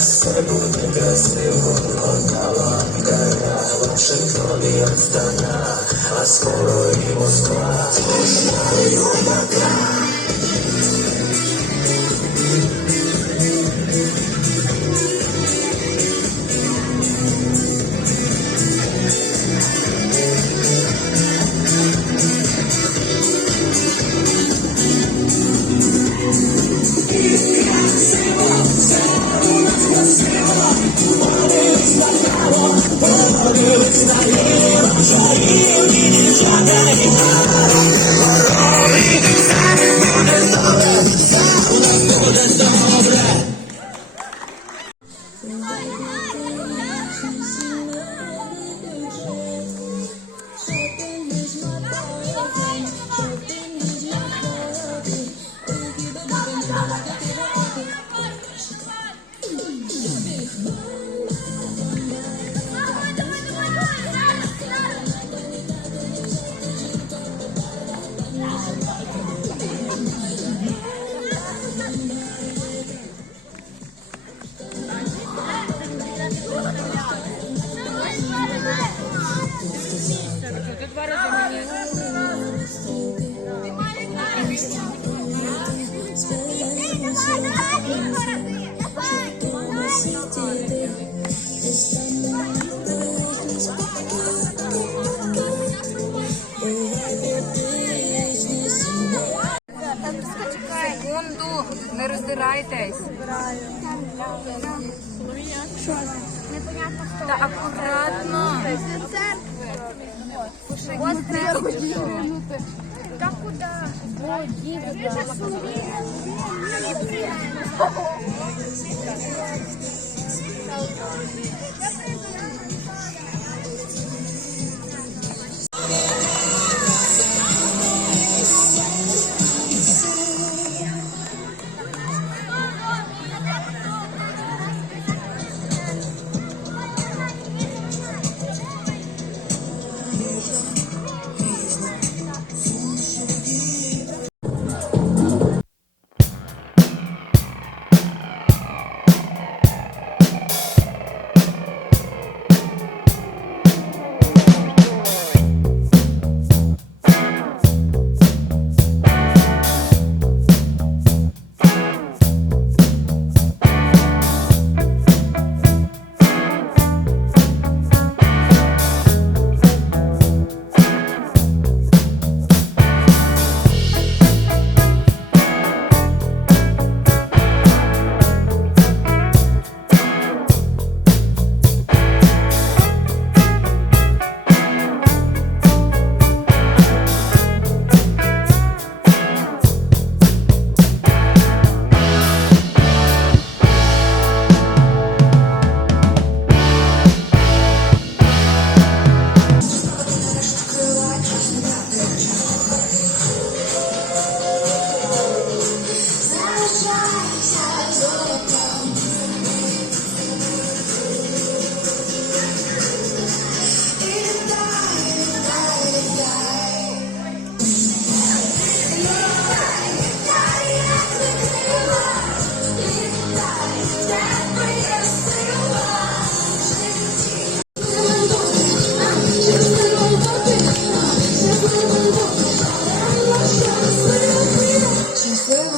все буде красиво, одна ламка грала, шифрові Астана, а скоро і Москва. Секунду, не роздирайтесь. Та акуратно. Та куди?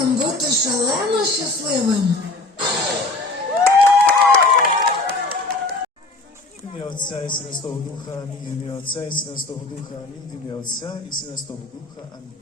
Щасливим бути шалено щасливим. Ім'я Отця і Святого Духа, Амінь. Ім'я Отця і Святого Духа, Амінь. Ім'я Отця і Святого Духа, Амінь.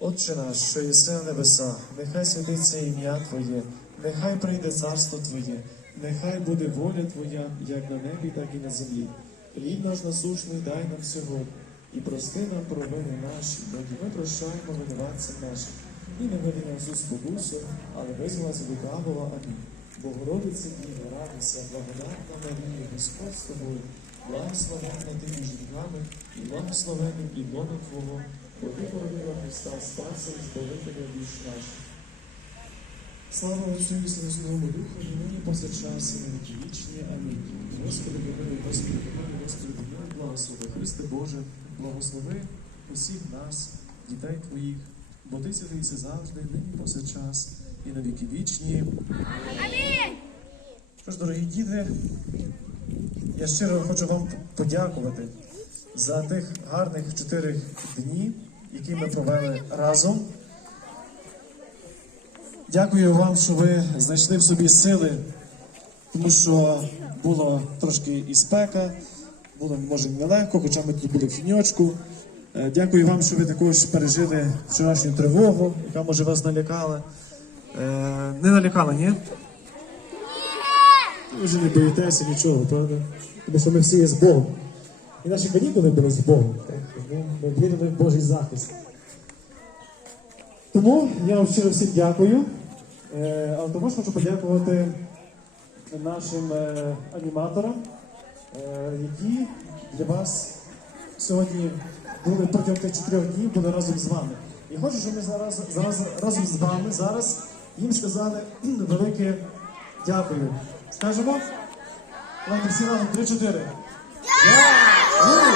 Отче наш, що єси на небесах, нехай святиться ім'я Твоє, нехай прийде царство Твоє, нехай буде воля Твоя, як на небі, так і на землі. Хліб наш насушний дай нам сьогодні, і прости нам провини наші, бо ми прощаємо винуватцям нашим. І не веди нас у спокусу, але визволи нас від лукавого. Амінь. Богородице Діво, радуйся, благодатна Марія, Господь з тобою, благословенна ти між жінками, і благословенним і лоном Твого, бо ти породила Христа, Спаса і Збавителя душ наших. Слава Отцю і Святому Духу, і нині повсякчас і на вічні. Амінь. Господи, помилуй, Господи, помилуй, Господи, помилуй, благослови. Христе Боже, благослови усіх нас, дітей Твоїх, бо Ти святийся завжди, нині повсякчас і на віки вічні. Тож, дорогі діти, я щиро хочу вам подякувати за тих гарних чотири дні, які ми провели разом. Дякую вам, що ви знайшли в собі сили, тому що було трошки і спека, було може нелегко, хоча ми тут були в тіньочку. Е, Дякую вам, що ви також пережили вчорашню тривогу, яка може вас налякала. Е, Не налякала, ні? Ви вже не боїтеся нічого, правда? Тому що ми всі є з Богом. І наші канікули були з Богом. так? Ми вірили в Божий захист. Тому я вам щиро всім дякую. Е, Але також хочу подякувати нашим аніматорам, які для вас сьогодні були протягом тих чотирьох днів були разом з вами. І хочу, щоб ми зараз, зараз разом з вами зараз їм сказали велике дякую. Скажемо? Давайте всі разом три-чотири. Дякую!